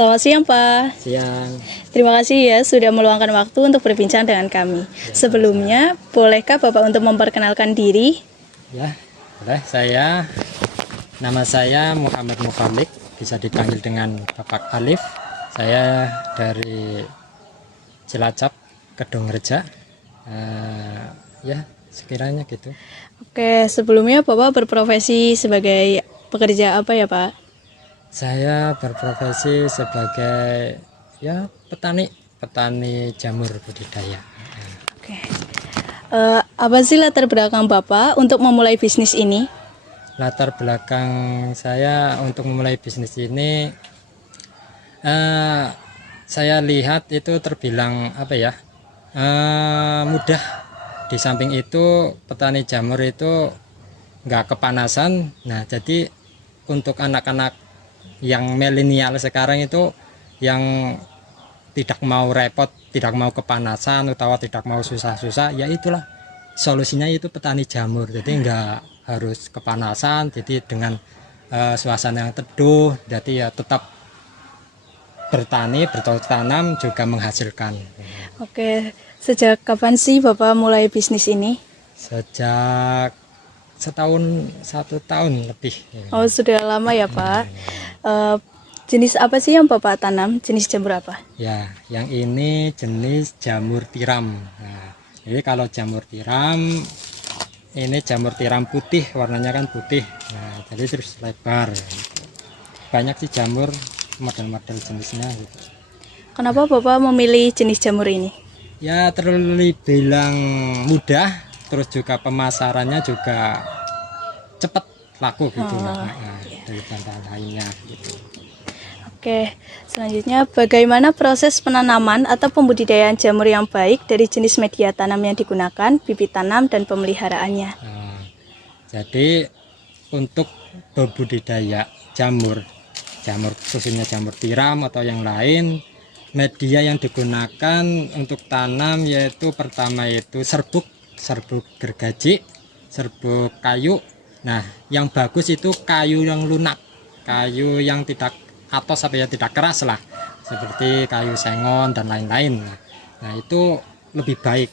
Selamat siang, Pak. Siang. Terima kasih ya sudah meluangkan waktu untuk berbincang dengan kami. Sebelumnya, bolehkah Bapak untuk memperkenalkan diri? Ya, boleh. Nama saya Muhammad Mufalik, bisa dipanggil dengan Bapak Alif. Saya dari Cilacap, Kedungreja. Ya, sekiranya gitu. Oke, sebelumnya Bapak berprofesi sebagai pekerja apa ya, Pak? Saya berprofesi sebagai petani jamur budidaya. Oke. Apa sih latar belakang Bapak untuk memulai bisnis ini? Latar belakang saya untuk memulai bisnis ini, saya lihat itu terbilang mudah. Di samping itu petani jamur itu nggak kepanasan. Nah, jadi untuk anak-anak yang milenial sekarang itu yang tidak mau repot, tidak mau kepanasan atau tidak mau susah-susah, ya itulah solusinya, itu petani jamur. Jadi nggak harus kepanasan, jadi dengan suasana yang teduh, jadi ya tetap bertani, bercocok tanam juga menghasilkan. Oke, sejak kapan sih Bapak mulai bisnis ini? Sejak 1 tahun lebih. Oh, sudah lama ya, Pak. Jenis apa sih yang Bapak tanam? Jenis jamur apa? Ya, yang ini jenis jamur tiram. Nah, jadi kalau jamur tiram, ini jamur tiram putih, warnanya kan putih. Nah, jadi terus lebar. Banyak sih jamur, model-model jenisnya gitu. Kenapa Bapak memilih jenis jamur ini? Ya, terbilang mudah, terus juga pemasarannya juga cepat laku gitu. Dari bahan lainnya gitu. Oke, selanjutnya bagaimana proses penanaman atau pembudidayaan jamur yang baik dari jenis media tanam yang digunakan, bibit tanam, dan pemeliharaannya? Jadi untuk berbudidaya jamur khususnya jamur tiram atau yang lain, media yang digunakan untuk tanam yaitu pertama itu serbuk gergaji, serbuk kayu. Nah, yang bagus itu kayu yang lunak, kayu yang tidak tidak keras lah, seperti kayu sengon dan lain-lain. Nah, itu lebih baik,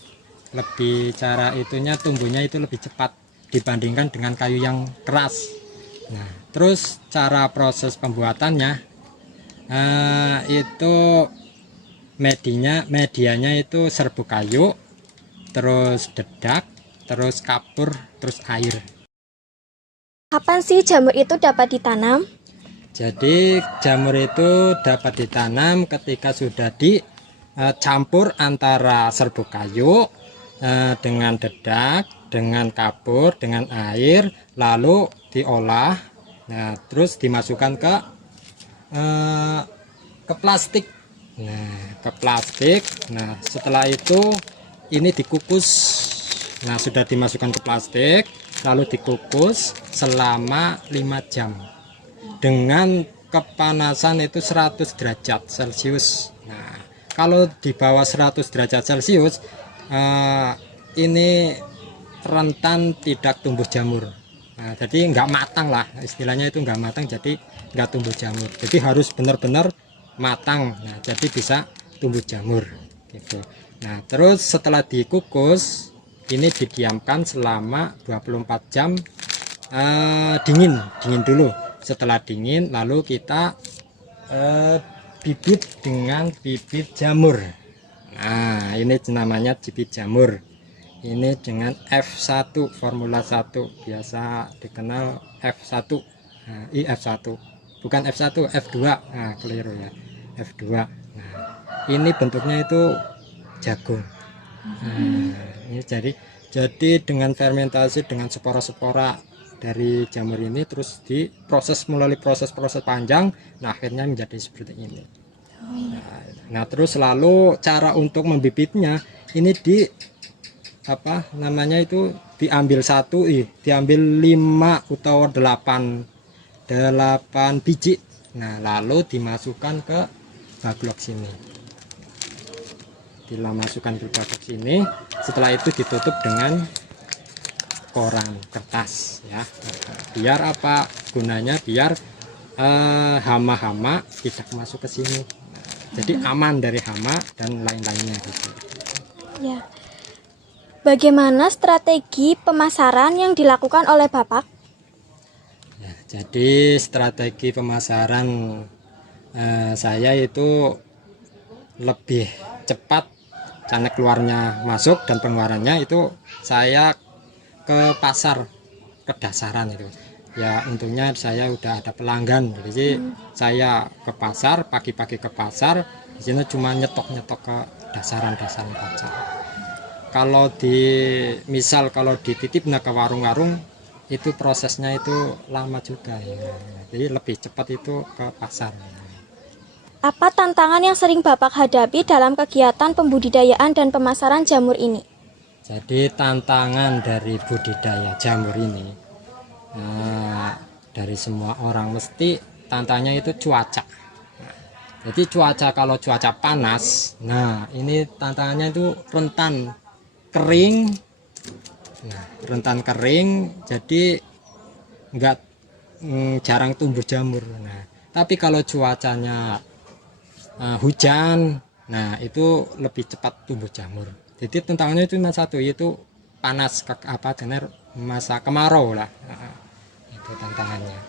cara itunya tumbuhnya itu lebih cepat dibandingkan dengan kayu yang keras. Nah, terus cara proses pembuatannya, itu medianya itu serbuk kayu, terus dedak, terus kapur, terus air. Kapan sih jamur itu dapat ditanam? Jadi jamur itu dapat ditanam ketika sudah dicampur antara serbuk kayu dengan dedak, dengan kapur, dengan air, lalu diolah. Nah, terus dimasukkan ke plastik. Nah, ke plastik. Nah, setelah itu ini dikukus. Nah, sudah dimasukkan ke plastik, lalu dikukus selama 5 jam dengan kepanasan itu 100 derajat Celcius. Nah, kalau di bawah 100 derajat Celcius, ini rentan tidak tumbuh jamur. Nah, jadi nggak matang lah, istilahnya itu nggak matang, jadi nggak tumbuh jamur. Jadi harus benar-benar matang. Nah, jadi bisa tumbuh jamur gitu. Nah, terus setelah dikukus, ini didiamkan selama 24 jam, dingin dulu. Setelah dingin, lalu kita bibit dengan bibit jamur. Nah, ini namanya bibit jamur. Ini dengan F1, formula 1, biasa dikenal F1. Nah, F1 bukan F1, F2. Nah, keliru ya, F2. Nah, ini bentuknya itu jagung. Nah, ini jadi dengan fermentasi dengan spora-spora dari jamur ini, terus diproses melalui proses panjang. Nah, akhirnya menjadi seperti ini. Nah, terus lalu cara untuk membibitnya ini diambil diambil 5 atau 8 biji. Nah, lalu dimasukkan ke baglok sini. Dimasukkan ke baglok sini. Setelah itu ditutup dengan koran kertas ya. Biar apa gunanya? Biar hama-hama tidak masuk ke sini. Jadi aman dari hama dan lain-lainnya gitu. Ya. Bagaimana strategi pemasaran yang dilakukan oleh Bapak? Ya, jadi strategi pemasaran saya itu lebih cepat, karena keluarnya masuk dan pengeluarannya itu saya ke pasar, ke dasaran itu. Ya untungnya saya udah ada pelanggan, jadi saya ke pasar, pagi-pagi ke pasar, di sini cuma nyetok-nyetok ke dasaran-dasaran pasar. Kalau kalau dititip ke warung-warung itu prosesnya itu lama juga ya. Jadi lebih cepat itu ke pasar. Apa tantangan yang sering Bapak hadapi dalam kegiatan pembudidayaan dan pemasaran jamur ini? Jadi tantangan dari budidaya jamur ini, dari semua orang mesti tantangannya itu cuaca. Jadi cuaca, kalau cuaca panas, nah ini tantangannya itu rentan kering. Nah, rentan kering, jadi enggak jarang tumbuh jamur. Nah, tapi kalau cuacanya hujan, nah itu lebih cepat tumbuh jamur. Jadi tantangannya itu cuma satu, yaitu panas, masa kemarau lah. Nah, itu tantangannya.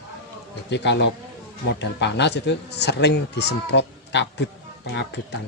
Jadi kalau modal panas itu sering disemprot kabut, pengabutan.